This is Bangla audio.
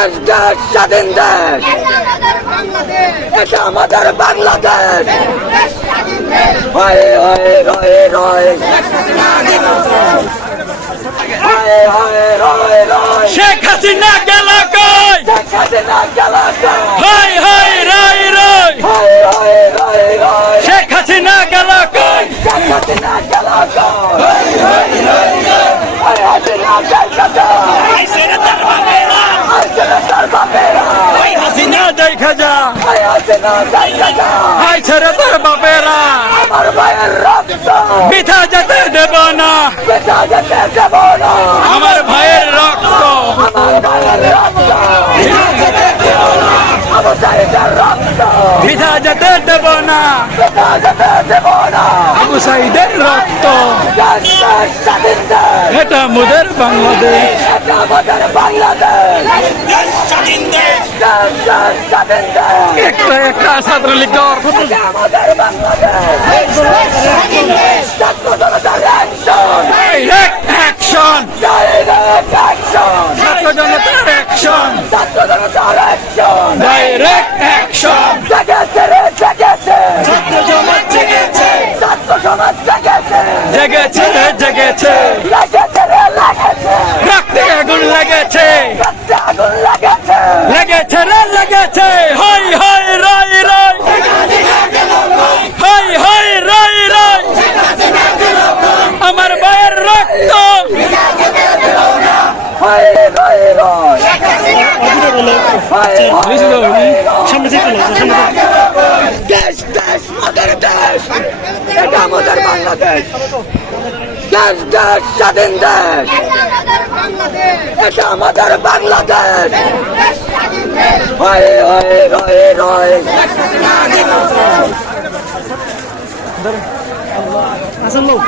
দেশ দেশ স্বাধীন দেশ, এটা আমাদের বাংলাদেশ। হয় হয় রয়ে রয়ে, হয় হয় রয়ে রয়ে, শেখ হাসিনা গেল কই, শেখ হাসিনা গেল কই, হাই হাই রাই রই, হয় হয় রয়ে রয়ে, শেখ হাসিনা গেল কই, শেখ হাসিনা গেল কই, হয় হাসিনা দেখা যায়, আইসেরে তার বাপেরা, হাসিনা তার বাপেরা, ওই হাসিনা দেখা যা, হয় হাসিনা দেখা যায়, আইসেরে তার বাপেরা, আমার ভাইয়ের রক্ত বৃথা যেতে দেব না, বেঁচে যেতে দেব না, আমার ভাইয়ের রক্ত, আমার ভাইয়ের রক্ত আমার ভাইয়ের রক্ত বৃথা যেতে দেব না, বেঁচে যেতে দেব না। আবু সাইদের রক্ত, দেশ দেশ স্বাধীন দেশ, এটা মোদের বাংলাদেশ, এটা আমাদের বাংলাদেশ। দেশ স্বাধীন দেশ, দেশ দেশ স্বাধীন দেশ, একটা একটা ছাত্রলীগের এটা আমাদের বাংলাদেশ। ছাত্র জনতার action, direct action, direct action, ছাত্র জনতার অ্যাকশন, ছাত্র জনতার অ্যাকশন। ডাইরেক্ট অ্যাকশন, জেগেছে রে জেগেছে, ছাত্র জমাত জেগেছে, ছাত্র সমাজ জেগেছে, জেগেছে রে জেগেছে, লেগেছে রে লেগেছে, রক্তে আগুন লেগেছে, রক্তে আগুন লেগেছে। লেগেছে রে লেগেছে, হাই হাই রাই রাই, হাই হাই রাই রাই, আমার ভাইয়ের রক্ত, হয় রয় রয়, হয় দেশ দেশ আমাদের দেশ, এটা আমাদের বাংলাদেশ। দেশ দেশ স্বাধীন দেশ, এটা আমাদের বাংলাদেশ। হয় হয় রয় রয়, আসল লোক